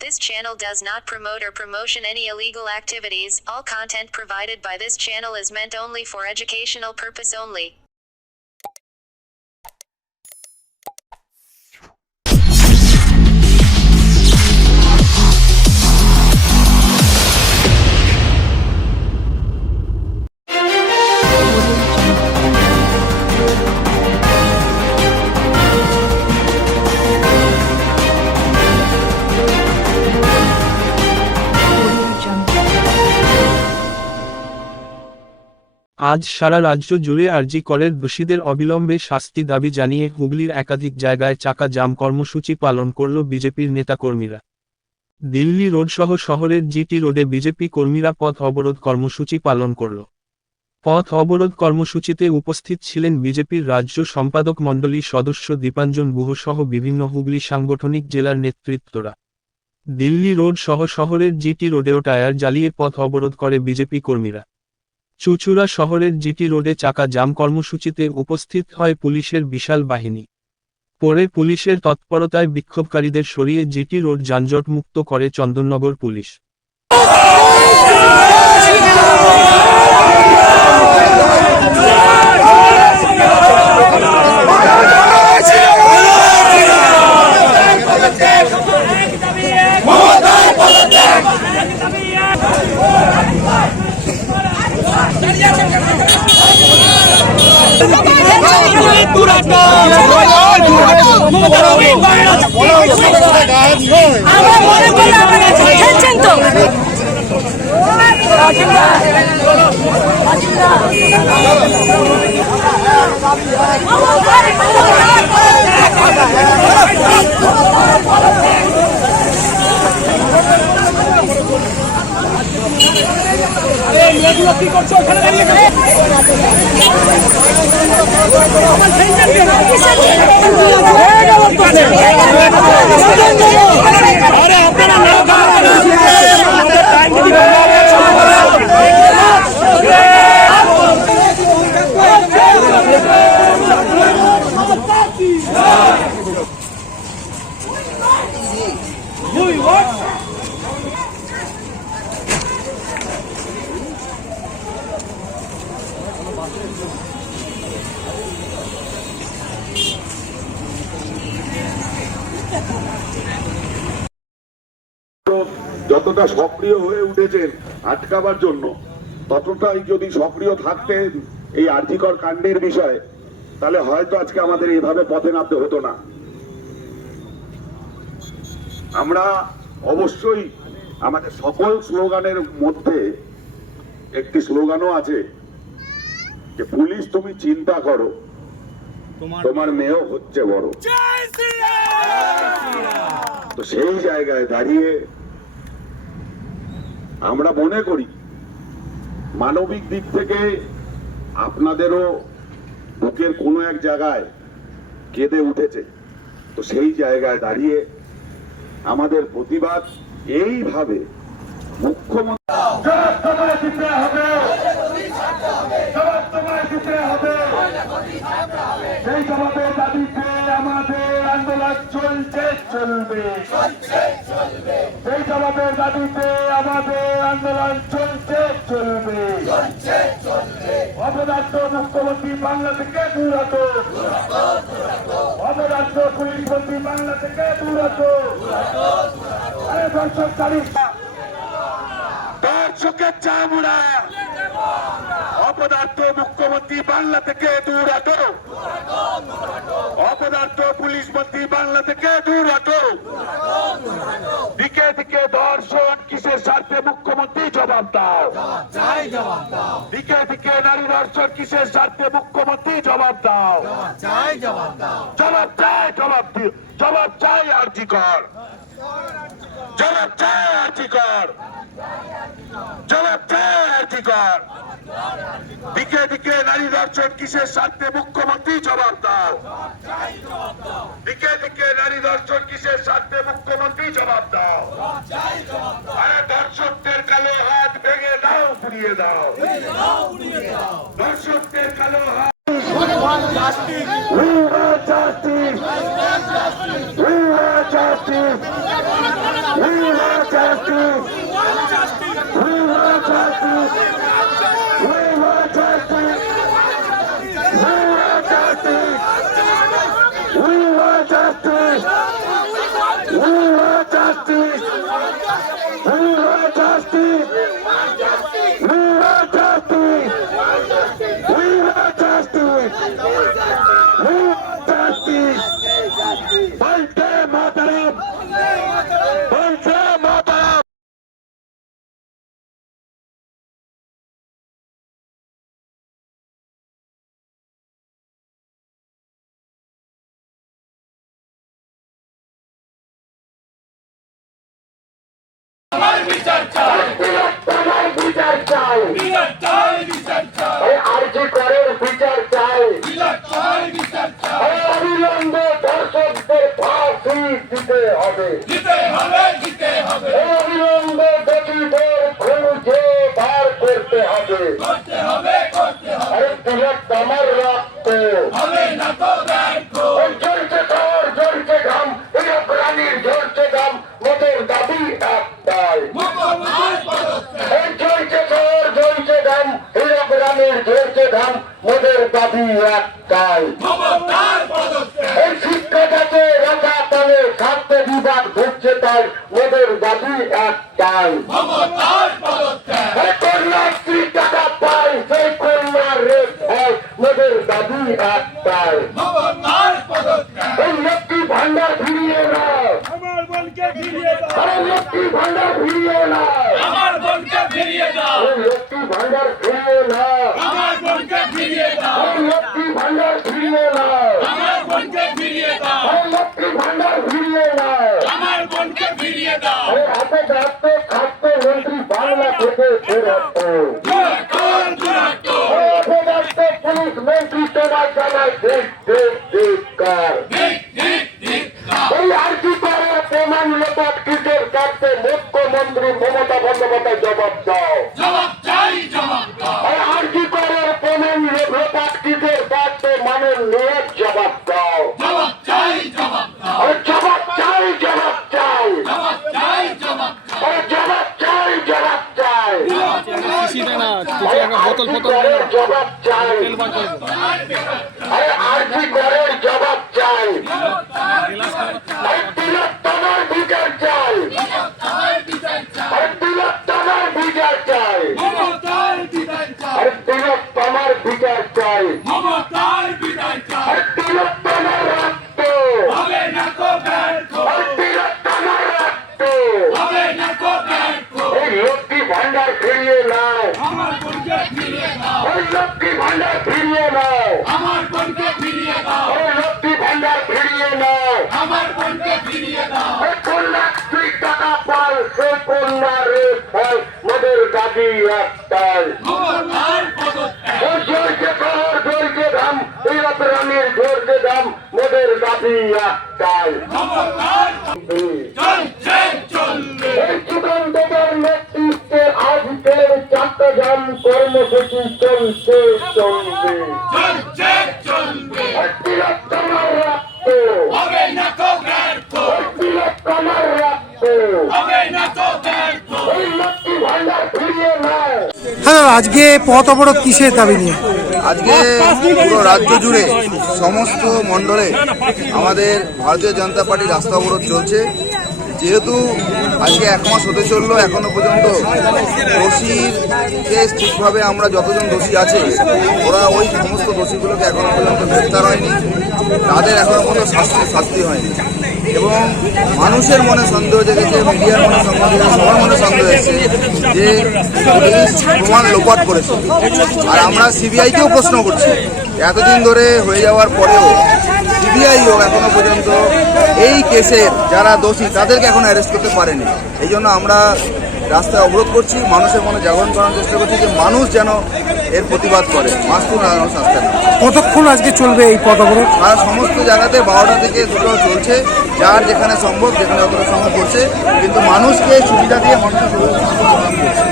This channel does not promote or promotion any illegal activities. All content provided by this channel is meant only for educational purpose only. আজ সারা রাজ্য জুড়ে আরজি করের দোষীদের অবিলম্বে শাস্তি দাবি জানিয়ে হুগলির একাধিক জায়গায় চাকা জাম কর্মসূচি পালন করল বিজেপির নেতাকর্মীরা। দিল্লি রোড সহ শহরের জিটি রোডে বিজেপি কর্মীরা পথ অবরোধ কর্মসূচি পালন করল। পথ অবরোধ কর্মসূচিতে উপস্থিত ছিলেন বিজেপির রাজ্য সম্পাদক মণ্ডলীর সদস্য দীপাঞ্জন গুহ সহ বিভিন্ন হুগলি সাংগঠনিক জেলার নেতৃত্বরা। দিল্লি রোড সহ শহরের জিটি রোডেও টায়ার জ্বালিয়ে পথ অবরোধ করে বিজেপি কর্মীরা। চুঁচুড়া শহরের জিটি রোডে চাকা জাম কর্মসূচিতে উপস্থিত হয় পুলিশের বিশাল বাহিনী। পরে পুলিশের তৎপরতায় বিক্ষোভকারীদের সরিয়ে জিটি রোড যানজটমুক্ত করে চন্দননগর পুলিশ। কি করছো ওখানে দাঁড়িয়ে যতটা সক্রিয় হয়ে উঠেছেন আটকাবার জন্য, ততটাই যদি সক্রিয় থাকতেন এই আর্থিকর কাণ্ডের বিষয়ে, তাহলে হয়তো আজকে আমাদের এইভাবে পথে নামতে হতো না। আমরা অবশ্যই আমাদের সকল স্লোগানের মধ্যে একটি স্লোগানও আছে যে পুলিশ তুমি চিন্তা করো, তোমার মেয়েও হচ্ছে বড়। তো সেই জায়গায় দাঁড়িয়ে আমরা মনে করি মানবিক দিক থেকে আপনাদেরও বুকের কোনো এক জায়গায় কেঁদে উঠেছে। তো সেই জায়গায় দাঁড়িয়ে আমাদের প্রতিবাদ এইভাবে মুখ্যমন্ত্রী সেই জবাবের দাবিতে আমাদের আন্দোলন চলছে চলবে। সেই জবাবের দাবিতে আমাদের আন্দোলন চলছে চলবে। অপদার্থ মুখ্যমন্ত্রী বাংলা থেকে দূর হতো, অপদার্থ পুলিশ মন্ত্রী বাংলা থেকে দূর হতো। আরে দর্শক তারিখ দর্শকের চামড়া, অপদার্থ মুখ্যমন্ত্রী বাংলা থেকে দূর হতো, অপদার্থ পুলিশ মন্ত্রী বাংলা থেকে দূর হতো। দিকে দিকে দর্শন কিসের স্বার্থে মুখ্যমন্ত্রী জবাব দাও। দিকে দিকে নারী দর্শন কিসের স্বার্থে মুখ্যমন্ত্রী জবাব দাও। জবাব চাই, জবাব চাই আরজি কর, জবাব চাই আরজি কর, জবাব চাই আরজি কর। দিকে দিকে নারী দর্শন কিসের স্বার্থে মুখ্যমন্ত্রী জবাব দাও। দিকে দিকে নারী দর্শন কিসের স্বার্থে মুখ্যমন্ত্রী জবাব দাও। আরে দর্শকদের কালো হাত ভেঙে দাও, পুড়িয়ে দাও। দর্শকদের কালো হাত We want justice. We want justice. We বিচার চাই আরজি করের বিচার চাই অবিলম্বে দর্শকদের ফাঁসি দিতে হবে অবিলম্বে দোষীদের খুঁজে বার করতে হবে আরে তিলক আমার রক্ত জ্বলছে তোর জ্বলছে ঘাম এই প্রাণীর জ্বলছে ঘাম মোদের দাবি একটাই জ্বলছে তোর জ্বলছে ঘাম এই প্রাণীর জ্বলছে ঘাম মোদের দাবি একটাই এই শিক্ষাটাকে রাখা তলে ছাত্র বিভাগ ঘুরছে তাই মোদের দাবি একটাই কন্যাশ্রী টাকা পাই সেই কন্যার রেট হয় মোদের দাবি একটাই এই লক্ষ্মী ভান্ডার ফিরিয়ে নাও আরে লক্ষ্মী ভান্ডার ফিরিয়ে নাও লক্ষ্মী ভান্ডার ফিরিয়ে নাও লক্ষ্মী ভান্ডার ফিরিয়ে নাও লক্ষ্মী ভান্ডার ফিরিয়ে নাও হাতে ডাকতে খাদ্য মন্ত্রী বাংলা থেকে ফেরত হাতে ডাকতে পুলিশ মন্ত্রী তোমার জানায় দেশ দেশ দেশকার এই আরজি করে প্রমাণ লোপাট কিসের কাটতে মুখ্যমন্ত্রী মমতা বন্দ্যোপাধ্যায় জবাব দাও আরজি করে প্রমাণ লোপাট কিসের কাটতে মানের নিয়োগ জবাব দাও জবাব চাই জবাব চাই জবাব চাই জবাব চাই জবাব চাই আরজি করের জবাব চাই তিলক তোমার বিচার চাই তিলক তোমার বিচার চাই তিলক তোমার বিচার চাই তিলক তোমার রক্ত তিলক তোমার রক্ত এই লক্ষ্মী ভান্ডার ফিরিয়ে নাও ওই লক্ষ্মী ভান্ডার ফিরিয়ে নাও ওই লক্ষ্মী ভান্ডার ফিরিয়ে নাও কন্যাশ্রী টাকা পাল সেই কন্যারে ফল মোদের দাবি একটাই জ্বলছে শহর জ্বলছে ধাম এই রানীর জ্বলছে ধাম মোদের দাবি একটাই এই যুগান্তরের নেতৃত্বে আজকের চট্টগ্রাম কর্মসূচি চলছে চলবে তিলক তোমার রক্ত তিলক তোমার রক্ত এই লক্ষ্মী ভান্ডার ফিরিয়ে নাও। হ্যাঁ, আজকে পথ অবরোধ কিসের দাবি নিয়ে? আজকে পুরো রাজ্য জুড়ে সমস্ত মণ্ডলে আমাদের ভারতীয় জনতা পার্টির রাস্তা অবরোধ চলছে। যেহেতু আজকে 1 মাস হতে চললো, এখনো পর্যন্ত দোষীর কেস ঠিকভাবে আমরা যতজন দোষী আছে ওরা ওই সমস্ত দোষীগুলোকে এখনো পর্যন্ত গ্রেফতার হয়নি, তাদের এখনো পর্যন্ত শাস্তি হয়নি এবং মানুষের মনে সন্দেহ জেগেছে, মিডিয়ার মনে সন্দেহ জেগেছে, সবার মনে সন্দেহ এসেছে যে পুলিশ প্রমাণ লোপাট করেছে। আর আমরা সিবিআইকেও প্রশ্ন করছি, এতদিন ধরে হয়ে যাওয়ার পরেও সিবিআইও এখনো পর্যন্ত এই কেসের যারা দোষী তাদেরকে এখনো অ্যারেস্ট করতে পারেনি। এই জন্য আমরা রাস্তায় অবরোধ করছি, মানুষের মনে জাগরণ করার চেষ্টা করছি যে মানুষ যেন এর প্রতিবাদ করে, মাসুল মানুষ আসতে না। কতক্ষণ আজকে চলবে এই পথ অবরোধ? আর সমস্ত জায়গাতে 12টা থেকে 2টো চলছে, যার যেখানে সম্ভব যেখানে যতটা সম্ভব করছে, কিন্তু মানুষকে সুবিধা দিয়ে মানুষের সুবিধা করছে।